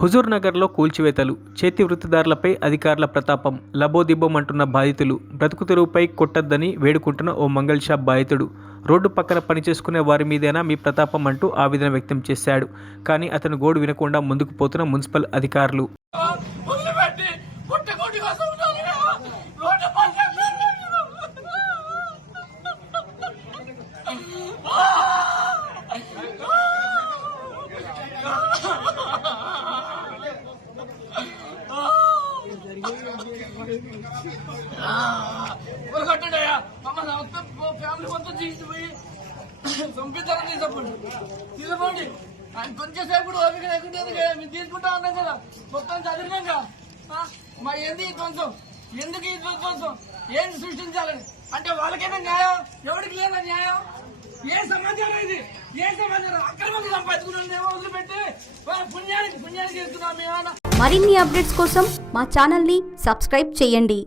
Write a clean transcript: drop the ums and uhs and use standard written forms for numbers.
హుజూర్ నగర్లో కూల్చివేతలు, చేతి వృత్తిదారులపై అధికారుల ప్రతాపం, లబోదిబ్బోమంటున్న బాధితులు, బ్రతుకు తెరువుపై కొట్టద్దని వేడుకుంటున్న ఓ మంగళ షాప్ బాధితుడు. రోడ్డు పక్కన పనిచేసుకునే వారి మీదేనా మీ ప్రతాపం అంటూ ఆవేదన వ్యక్తం చేశాడు. కానీ అతను గోడు వినకుండా ముందుకు పోతున్న మున్సిపల్ అధికారులు. ఫ్యామిలీ మొత్తం తీసుకుపోయి పంపిస్తారని తీసుకోండి. ఆయన కొంచెంసేపు ఓపిక లేకుంటే మీరు తీసుకుంటా ఉన్నాం కదా, మొత్తం చదివినాక మా ఏంది ఈ ధ్వంసం, ఎందుకు ఈ ధ్వంసం, ఏం సృష్టించాలని అంటే వాళ్ళకైనా న్యాయం, ఎవరికి లేదా న్యాయం? ఏ సమాచారం ఇది? ఏ సమాచారం? అక్రమంగా సంపాదించుకున్నాం ఏమో వదిలిపెట్టి పుణ్యానికి చేస్తున్నాం ఏమన్నా. మరిన్ని అప్డేట్స్ కోసం మా ఛానల్ ని సబ్స్క్రైబ్ చేయండి.